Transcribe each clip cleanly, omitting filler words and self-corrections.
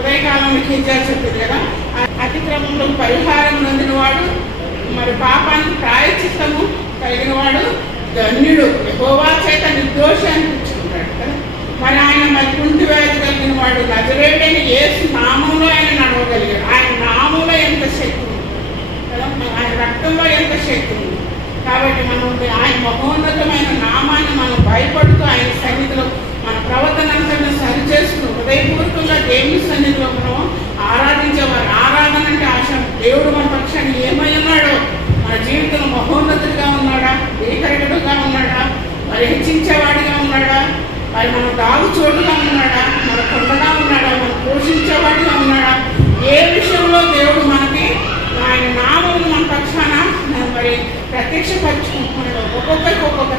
ఉదయకాలంలో కించారు చెప్పింది కదా, అతిక్రమంలో పరిహారం నొందిన వాడు, మరి పాపానికి ప్రాయశ్చిత్తము కలిగిన వాడు ధన్యుడు, యెహోవా చేత నిర్దోషి అనిపించుకుంటాడు కదా. మరి ఆయన మరి కుంటి వ్యాధి కలిగిన వాడు నజరేయుడైన యేసు నామంలో ఆయన నడవగలిగాడు. ఆయన నామంలో ఎంత శక్తి ఉంది కదా, ఆయన రక్తంలో ఎంత శక్తి ఉంది. కాబట్టి మనం ఆయన మహోన్నతమైన నామాన్ని మనం భయపడుతూ ఆయన సన్నిధిలో మన ప్రవర్తన అంతా సరి చేసుకుని హృదయపూర్వకంగా దేవుని సన్నిధిలో మనం ఆరాధించేవారు. ఆరాధన అంటే ఆశ. దేవుడు మన పక్షాన్ని ఏమై ఉన్నాడో, మన జీవితంలో మహోన్నతుడిగా ఉన్నాడా, ఏకరగడుగా ఉన్నాడా, మరి హెచ్చించేవాడిగా ఉన్నాడా, మరి మన దాగుచోటుగా ఉన్నాడా, మన కొండగా ఉన్నాడా, మనం పోషించేవాడిగా ఉన్నాడా, ఏ విషయంలో దేవుడు మనకి ఆయన నామమును మన పక్షాన మరి ప్రత్యక్షపరుచుకుంటున్నాడు. ఒక్కొక్కరికి ఒక్కొక్క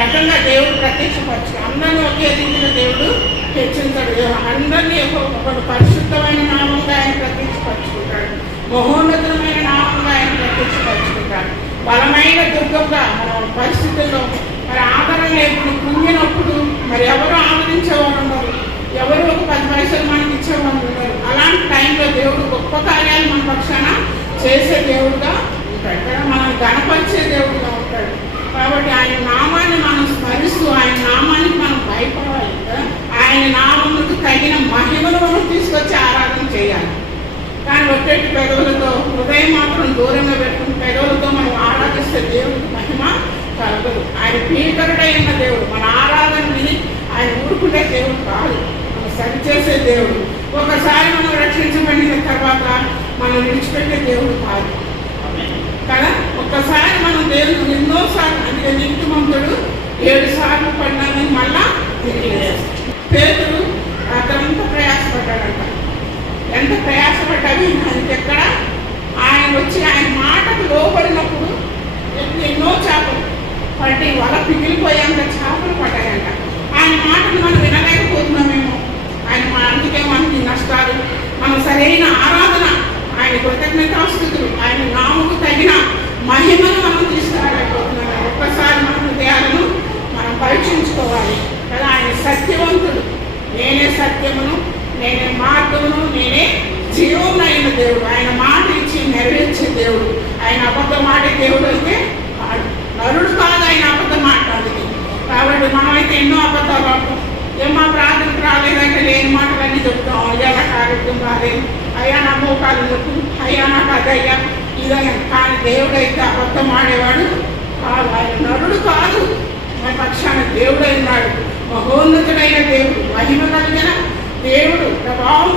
రకంగా దేవుడు ప్రత్యక్షపరచు. అందరినీ ఒకే రీతిలో దేవుడు హెచ్చించాడు. అందరినీ ఒకటి పరిశుద్ధమైన నామంగా ఆయన ప్రత్యక్షపరుచుకుంటాడు, మహోన్నతమైన నామంగా ఆయన ప్రత్యక్షపరుచుకుంటాడు. బలమైన దుర్గంగా మన పరిస్థితుల్లో మరి ఆదరణ ఎప్పుడు కృంగినప్పుడు మరి ఎవరు ఆదరించేవారు ఉన్నారు, ఎవరు ఒక 10 పైసలు మనకి ఇచ్చేవాళ్ళు ఉన్నారు. అలాంటి టైంలో దేవుడు గొప్ప కార్యాలు మన పక్షాన చేసే దేవుడుగా ఉంటాడు కదా, మనం గణపరిచే దేవుడుగా ఉంటాడు. కాబట్టి ఆయన నామాన్ని మనం స్మరిస్తూ ఆయన నామానికి మనం భయపడాలి కదా. ఆయన నామములకు తగిన మహిమను మనం తీసుకొచ్చి ఆరాధన చేయాలి. కానీ ఒట్టేటి పెదవులతో హృదయం మాత్రం దూరంగా పెట్టుకుని పెదవులతో మనం ఆరాధిస్తే దేవుడికి మహిమ కలగదు. ఆయన భీకరుడైన దేవుడు. మన ఆరాధన విని ఆయన ఊరుకుంటే దేవుడు కాదు, మనం సరిచేసే దేవుడు. ఒకసారి మనం రక్షించబడిన తర్వాత మనం విడిచిపెట్టే దేవుడు కాదు కదా. ఒక్కసారి మనం దేవుడు ఎన్నోసార్లు, అందుకే నీతిమంతుడు 7 సార్లు పడినామని మళ్ళా తిరిగి పేతురు అతనంతా ప్రయాసపడ్డాడంట. ఎంత ప్రయాసపడ్డాడు ఆయనకి ఎక్కడ ఆయన వచ్చి ఆయన మాటకు లోపడినప్పుడు ఎన్నో చేపలు పట్టి వల పిగిలిపోయేంత చేపలు పడ్డాయంట. ఆయన మాటను మనం వినలేకపోతున్నామేమో. ఆయన అందుకే మనకి నష్టాలు. మనం సరైన ఆరాధన, ఆయన కృతజ్ఞతాస్తుతులు, ఆయన నామకు తగిన మహిమను మనం తీసుకురాలేకపోతున్నాం. ఒక్కసారి మన హృదయాలను మనం పరీక్షించుకోవాలి కదా. ఆయన సత్యవంతుడు. నేనే సత్యమును, నేనే మార్గమును, నేనే జీవమునైన దేవుడు. ఆయన మాట ఇచ్చి నెరవేర్చే దేవుడు. ఆయన అబద్ధం ఆడే దేవుడు అయితే నరుడు కాదు, ఆయన అబద్ధం మాట్లాడేది. కాబట్టి మనమైతే ఎన్నో అబద్ధాలు ఆడతాం. ఏమా ప్రార్థనకు రాలేదంటే లేని మాటలన్నీ చెప్తాం. అయ్యా నాకు ఆరోగ్యం రాలేదు, అయ్యా నా మోకాలు నొప్పు, అయ్యా నాకు అదయ్యా ఇదయ్యా. కానీ దేవుడైతే అబద్ధం ఆడేవాడు కాదు, ఆయన నరుడు కాదు, మన పక్షాన దేవుడై ఉన్నాడు. మహోన్నతుడైన దేవుడు, మహిమ కలిగిన దేవుడు, ప్రభావం